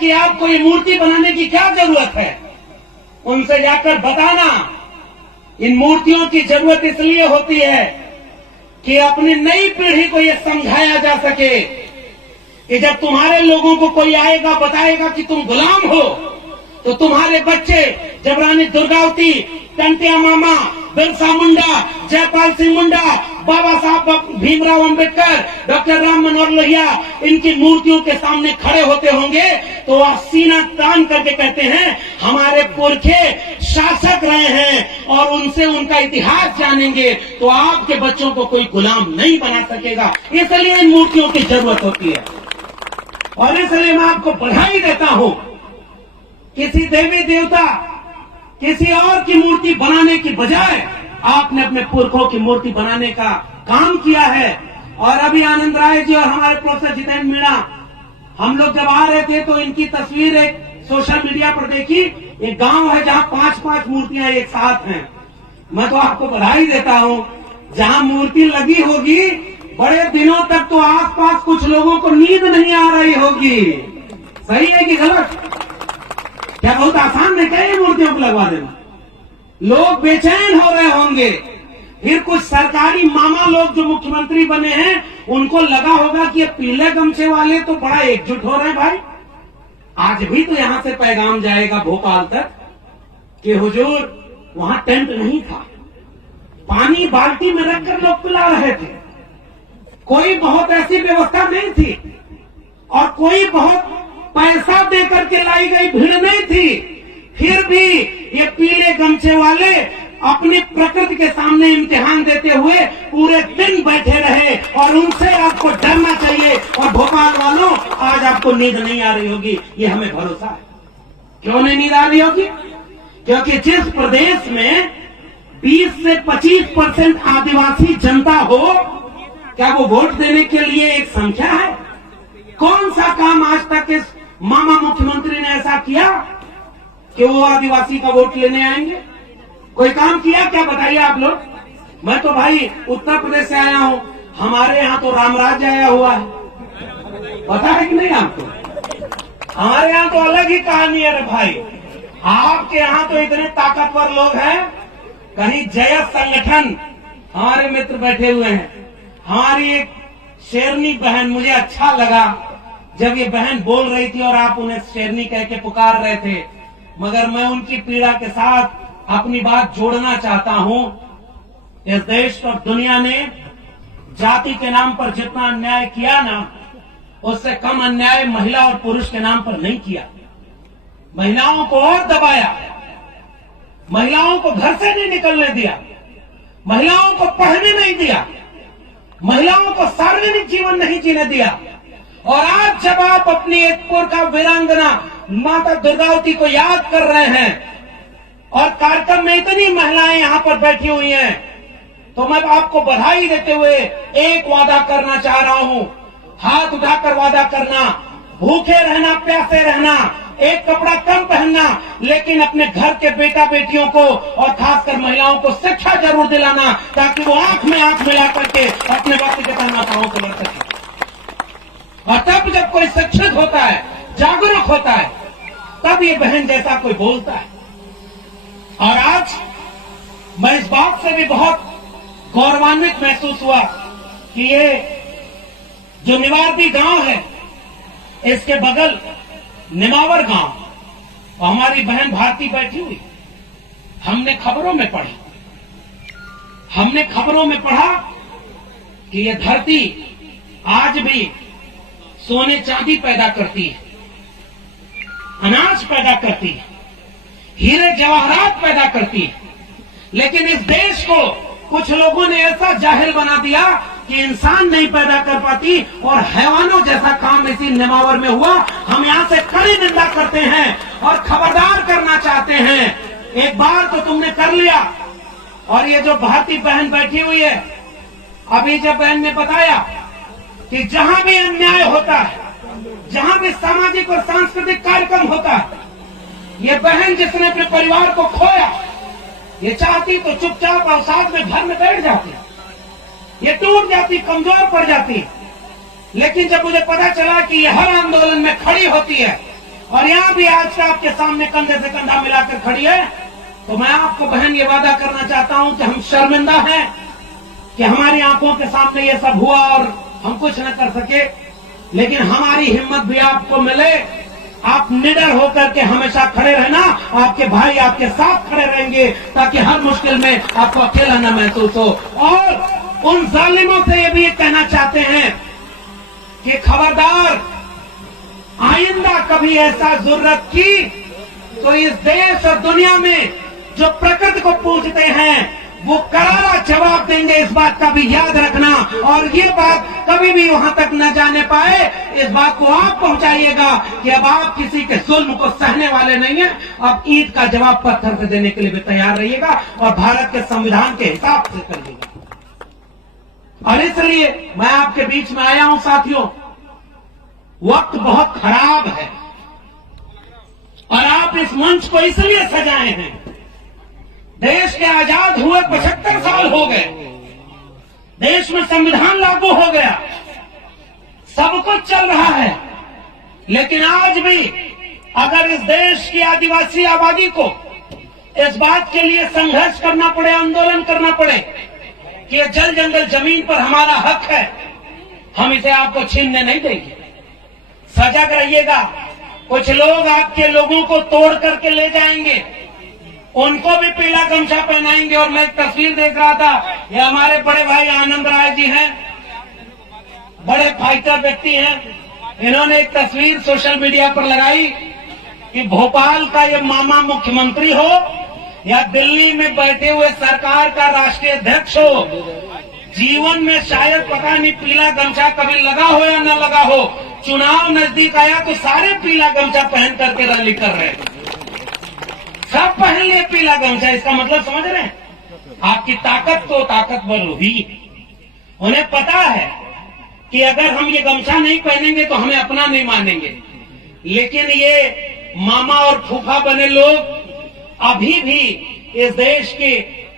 कि आपको ये मूर्ति बनाने की क्या जरूरत है, उनसे जाकर बताना। इन मूर्तियों की जरूरत इसलिए होती है कि अपनी नई पीढ़ी को यह समझाया जा सके कि जब तुम्हारे लोगों को कोई आएगा बताएगा कि तुम गुलाम हो, तो तुम्हारे बच्चे जब रानी दुर्गावती, टंटिया मामा, बिरसा मुंडा, जयपाल सिंह मुंडा, बाबा साहब भीमराव अंबेडकर, डॉक्टर राम मनोहर लोहिया, इनकी मूर्तियों के सामने खड़े होते होंगे तो वह सीना तान करके कहते हैं हमारे पुरखे शासक रहे हैं और उनसे उनका इतिहास जानेंगे, तो आपके बच्चों को कोई गुलाम नहीं बना सकेगा। इसलिए इन मूर्तियों की जरूरत होती है। और इसलिए मैं आपको बधाई देता हूं, किसी देवी देवता, किसी और की मूर्ति बनाने की बजाय आपने अपने पुरखों की मूर्ति बनाने का काम किया है। और अभी आनंद राय जी और हमारे प्रोफेसर जितेंद्र मीणा, हम लोग जब आ रहे थे तो इनकी तस्वीर एक सोशल मीडिया पर देखी। एक गांव है जहां 5-5 मूर्तियां एक साथ हैं। मैं तो आपको बधाई देता हूं, जहां मूर्ति लगी होगी बड़े दिनों तक तो आसपास कुछ लोगों को नींद नहीं आ रही होगी। सही है कि गलत? क्या बहुत आसान नहीं क्या ये मूर्तियों को लगवा देना? लोग बेचैन हो रहे होंगे। फिर कुछ सरकारी मामा लोग जो मुख्यमंत्री बने हैं, उनको लगा होगा कि ये पीले गमछे वाले तो बड़ा एकजुट हो रहे हैं। भाई आज भी तो यहां से पैगाम जाएगा भोपाल तक कि हुजूर वहां टेंट नहीं था, पानी बाल्टी में रखकर लोग पिला रहे थे, कोई बहुत ऐसी व्यवस्था नहीं थी और कोई बहुत पैसा देकर के लाई गई भीड़ नहीं थी। फिर भी ये पीले गमछे वाले अपनी प्रकृति के सामने इम्तिहान देते हुए पूरे दिन बैठे रहे और उनसे आपको डरना चाहिए। और भोपाल वालों, आज आपको नींद नहीं आ रही होगी, ये हमें भरोसा है। क्यों नहीं नींद आ रही होगी? क्योंकि जिस प्रदेश में 20 से 25% आदिवासी जनता हो, क्या वो वोट देने के लिए एक संख्या है? कौन सा काम आज तक इस मामा मुख्यमंत्री ने ऐसा किया कि वो आदिवासी का वोट लेने आएंगे? कोई काम किया क्या? बताइए आप लोग। मैं तो भाई उत्तर प्रदेश से आया हूं, हमारे यहाँ तो रामराज्य आया हुआ है, पता है कि नहीं आपको? हमारे यहाँ तो अलग ही कहानी है रे भाई। आपके यहाँ तो इतने ताकतवर लोग हैं, कहीं जय संगठन, हमारे मित्र बैठे हुए हैं। हमारी एक शेरनी बहन, मुझे अच्छा लगा जब ये बहन बोल रही थी और आप उन्हें शेरनी कह के पुकार रहे थे, मगर मैं उनकी पीड़ा के साथ अपनी बात जोड़ना चाहता हूं। इस देश और दुनिया ने जाति के नाम पर जितना अन्याय किया ना, उससे कम अन्याय महिला और पुरुष के नाम पर नहीं किया। महिलाओं को और दबाया, महिलाओं को घर से नहीं निकलने दिया, महिलाओं को पढ़ने नहीं दिया, महिलाओं को सार्वजनिक जीवन नहीं जीने दिया। और आज जब आप अपनी एक पुरखा वीरांगना माता दुर्गावती को याद कर रहे हैं और कार्यक्रम में इतनी महिलाएं यहां पर बैठी हुई हैं, तो मैं आपको बधाई देते हुए एक वादा करना चाह रहा हूं। हाथ उठाकर वादा करना, भूखे रहना, प्यासे रहना, एक कपड़ा कम पहनना, लेकिन अपने घर के बेटा बेटियों को और खासकर महिलाओं को शिक्षा जरूर दिलाना, ताकि वो आंख में आंख मिला करके अपने वक्त के तनावों को लड़ सके। और तब जब कोई शिक्षित होता है, जागरूक होता है, तब ये बहन जैसा कोई बोलता है। और आज मैं इस बात से भी बहुत गौरवान्वित महसूस हुआ कि ये जो निवारती गांव है, इसके बगल निमावर गांव, और हमारी बहन भारती बैठी हुई, हमने खबरों में पढ़ा कि ये धरती आज भी सोने चांदी पैदा करती है, अनाज पैदा करती है, हीरे जवाहरात पैदा करती है। लेकिन इस देश को कुछ लोगों ने ऐसा जाहिल बना दिया कि इंसान नहीं पैदा कर पाती और हैवानों जैसा काम इसी नेमावर में हुआ। हम यहां से कड़ी निंदा करते हैं और खबरदार करना चाहते हैं। एक बार तो तुमने कर लिया। और ये जो भारतीय बहन बैठी हुई है, अभी जब बहन ने बताया कि जहां भी अन्याय होता है, जहां भी सामाजिक और सांस्कृतिक कार्यक्रम होता है, ये बहन जिसने अपने परिवार को खोया, ये चाहती तो चुपचाप और साथ में घर में बैठ जाती, ये टूट जाती, कमजोर पड़ जाती। लेकिन जब मुझे पता चला कि ये हर आंदोलन में खड़ी होती है और यहाँ भी आज से आपके सामने कंधे से कंधा मिलाकर खड़ी है। तो मैं आपको बहन ये वादा करना चाहता हूं कि हम शर्मिंदा हैं कि हमारी आंखों के सामने ये सब हुआ और हम कुछ न कर सके, लेकिन हमारी हिम्मत भी आपको मिले। आप निडर होकर के हमेशा खड़े रहना, आपके भाई आपके साथ खड़े रहेंगे ताकि हर मुश्किल में आपको अकेला न महसूस हो। और उन जालिमों से ये भी कहना चाहते हैं कि खबरदार, आइंदा कभी ऐसा जरूरत की तो इस देश और दुनिया में जो प्रकृति को पूजते हैं वो करारा जवाब देंगे। इस बात का भी याद रखना, और ये बात कभी भी वहां तक न जाने पाए, इस बात को आप पहुंचाइएगा कि अब आप किसी के जुल्म को सहने वाले नहीं हैं। अब ईद का जवाब पत्थर से देने के लिए भी तैयार रहिएगा और भारत के संविधान के हिसाब से करिएगा। और इसलिए मैं आपके बीच में आया हूं साथियों, वक्त बहुत खराब है और आप इस मंच को इसलिए सजाए हैं। देश के आजाद हुए 75 साल हो गए, देश में संविधान लागू हो गया, सब कुछ चल रहा है, लेकिन आज भी अगर इस देश की आदिवासी आबादी को इस बात के लिए संघर्ष करना पड़े, आंदोलन करना पड़े कि ये जल जंगल जमीन पर हमारा हक है, हम इसे आपको छीनने नहीं देंगे। सजग रहिएगा। कुछ लोग आपके लोगों को तोड़ करके ले जाएंगे, उनको भी पीला गमछा पहनाएंगे। और मैं एक तस्वीर देख रहा था, ये हमारे बड़े भाई आनंद राय जी हैं, बड़े फाइटर व्यक्ति हैं, इन्होंने एक तस्वीर सोशल मीडिया पर लगाई कि भोपाल का ये मामा मुख्यमंत्री हो या दिल्ली में बैठे हुए सरकार का राष्ट्रीय अध्यक्ष हो, जीवन में शायद पता नहीं पीला गमछा कभी लगा हो या न लगा हो, चुनाव नजदीक आया तो सारे पीला गमछा पहन करके रैली कर रहे हैं। सब पहन लिए पीला गमछा, इसका मतलब समझ रहे हैं? आपकी ताकत तो ताकतवर हुई। उन्हें पता है कि अगर हम ये गमछा नहीं पहनेंगे तो हमें अपना नहीं मानेंगे, लेकिन ये मामा और फूफा बने लोग अभी भी इस देश के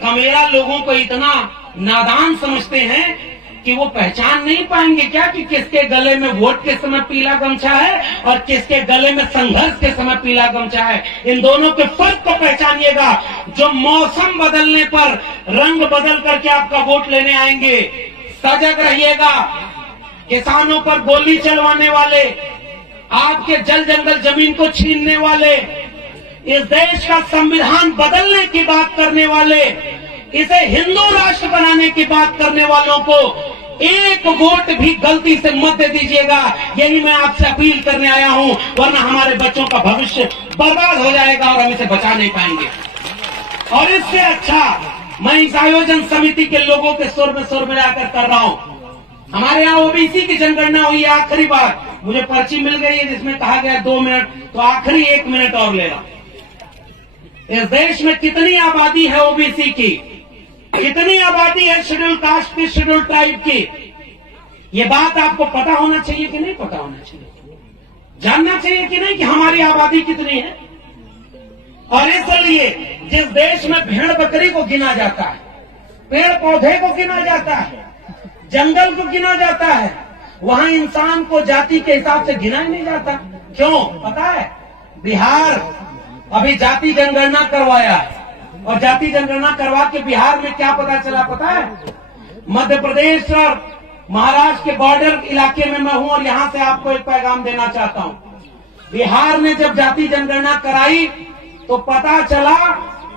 कमेरा लोगों को इतना नादान समझते हैं कि वो पहचान नहीं पाएंगे क्या कि किसके गले में वोट के समय पीला गमछा है और किसके गले में संघर्ष के समय पीला गमछा है। इन दोनों के फर्क को पहचानिएगा। जो मौसम बदलने पर रंग बदल करके आपका वोट लेने आएंगे, सजग रहिएगा। किसानों पर गोली चलवाने वाले, आपके जल जंगल जमीन को छीनने वाले, इस देश का संविधान बदलने की बात करने वाले, इसे हिंदू राष्ट्र बनाने की बात करने वालों को एक वोट भी गलती से मत दे दीजिएगा। यही मैं आपसे अपील करने आया हूं, वरना हमारे बच्चों का भविष्य बर्बाद हो जाएगा और हम इसे बचा नहीं पाएंगे। और इससे अच्छा मैं इस आयोजन समिति के लोगों के सुर में आकर कर रहा हूं। हमारे यहाँ ओबीसी की जनगणना हुई है आखिरी बार, मुझे पर्ची मिल गई है जिसमें कहा गया 2 मिनट, तो आखिरी 1 मिनट और ले रहा। इस देश में कितनी आबादी है ओबीसी की, कितनी आबादी है शेड्यूल कास्ट की, शेड्यूल ट्राइब की, ये बात आपको पता होना चाहिए कि नहीं पता होना चाहिए? जानना चाहिए कि नहीं कि हमारी आबादी कितनी है? और इसलिए जिस देश में भेड़ बकरी को गिना जाता है, पेड़ पौधे को गिना जाता है, जंगल को गिना जाता है, वहां इंसान को जाति के हिसाब से गिना ही नहीं जाता। क्यों पता है? बिहार अभी जाति जनगणना करवाया है, और जाति जनगणना करवा के बिहार में क्या पता चला पता है? मध्य प्रदेश और महाराष्ट्र के बॉर्डर इलाके में मैं हूं और यहां से आपको एक पैगाम देना चाहता हूं। बिहार ने जब जाति जनगणना कराई तो पता चला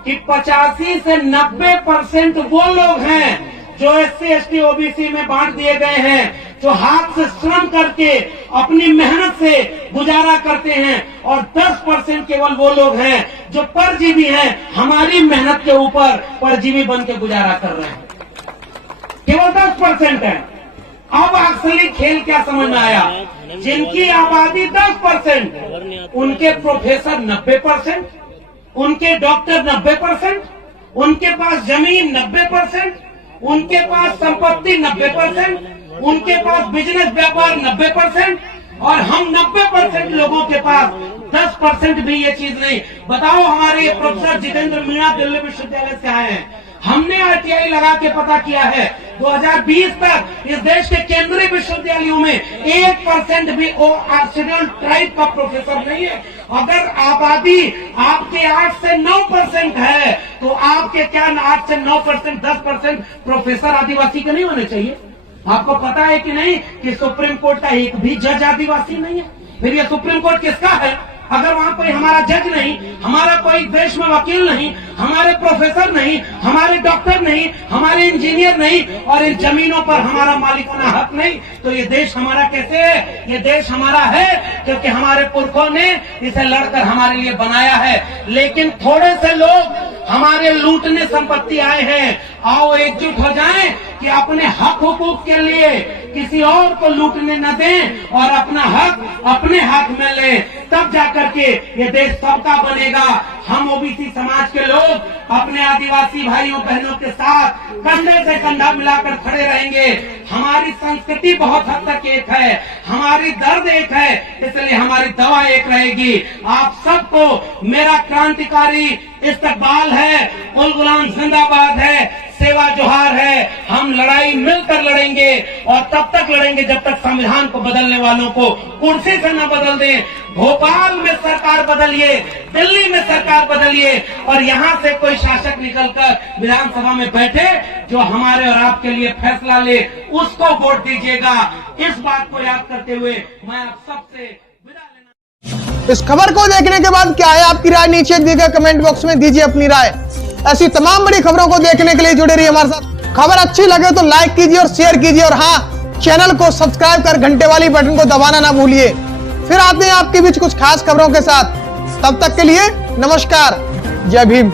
कि 85 से 90% वो लोग हैं जो SC ST OBC में बांट दिए गए हैं, जो हाथ से श्रम करके अपनी मेहनत से गुजारा करते हैं, और 10% केवल वो लोग हैं जो परजीवी हैं, हमारी मेहनत के ऊपर परजीवी बन के गुजारा कर रहे हैं। केवल 10% है। अब असली खेल क्या समझ में आया? जिनकी आबादी 10%, उनके प्रोफेसर 90%, उनके डॉक्टर 90%, उनके पास जमीन 90%, उनके पास संपत्ति 90%, उनके पास बिजनेस व्यापार 90%, और हम 90% लोगों के पास 10% भी ये चीज नहीं। बताओ, हमारे प्रोफेसर जितेंद्र मीणा दिल्ली विश्वविद्यालय से आए हैं, हमने RTI लगा के पता किया है 2020 तक इस देश के केंद्रीय विश्वविद्यालयों में 1% भी शेड्यूल ट्राइब का प्रोफेसर नहीं है। अगर आबादी आपके 8 से 9% है तो आपके क्या 8 से 9%, 10% प्रोफेसर आदिवासी के नहीं होने चाहिए? आपको पता है कि नहीं कि सुप्रीम कोर्ट का एक भी जज आदिवासी नहीं है? फिर ये सुप्रीम कोर्ट किसका है? अगर वहां कोई हमारा जज नहीं, हमारा कोई देश में वकील नहीं, हमारे प्रोफेसर नहीं, हमारे डॉक्टर नहीं, हमारे इंजीनियर नहीं और इन जमीनों पर हमारा मालिकाना हक नहीं, तो ये देश हमारा कैसे है? ये देश हमारा है क्योंकि हमारे पुरखों ने इसे लड़कर हमारे लिए बनाया है। लेकिन थोड़े से लोग हमारे लूटने संपत्ति आए हैं। आओ एकजुट हो जाएं कि अपने हक हुकूक के लिए किसी और को लूटने न दें और अपना हक अपने हाथ में ले, तब जाकर के ये देश सबका बनेगा। हम ओबीसी समाज के लोग अपने आदिवासी भाइयों बहनों के साथ कंधे से कंधा मिलाकर खड़े रहेंगे। हमारी संस्कृति बहुत हद तक एक है, हमारी दर्द एक है, इसलिए हमारी दवा एक रहेगी। आप सबको मेरा क्रांतिकारी इस्तकबाल है, उल गुलाम जिंदाबाद है, सेवा जोहार है। हम लड़ाई मिलकर लड़ेंगे और तब तक लड़ेंगे जब तक संविधान को बदलने वालों को कुर्सी से न बदल दें। भोपाल में सरकार बदलिए, दिल्ली में सरकार बदलिए और यहाँ से कोई शासक निकलकर विधानसभा में बैठे जो हमारे और आपके लिए फैसला ले, उसको वोट दीजिएगा। इस बात को याद करते हुए मैं आप सबसे विदा लेना। इस खबर को देखने के बाद क्या है आपकी राय? नीचे दिए गए कमेंट बॉक्स में दीजिए अपनी राय। ऐसी तमाम बड़ी खबरों को देखने के लिए जुड़े रहिए हमारे साथ। खबर अच्छी लगे तो लाइक कीजिए और शेयर कीजिए और हाँ, चैनल को सब्सक्राइब कर घंटे वाली बटन को दबाना ना भूलिए। फिर आते हैं आपके बीच कुछ खास खबरों के साथ। तब तक के लिए नमस्कार, जय भीम।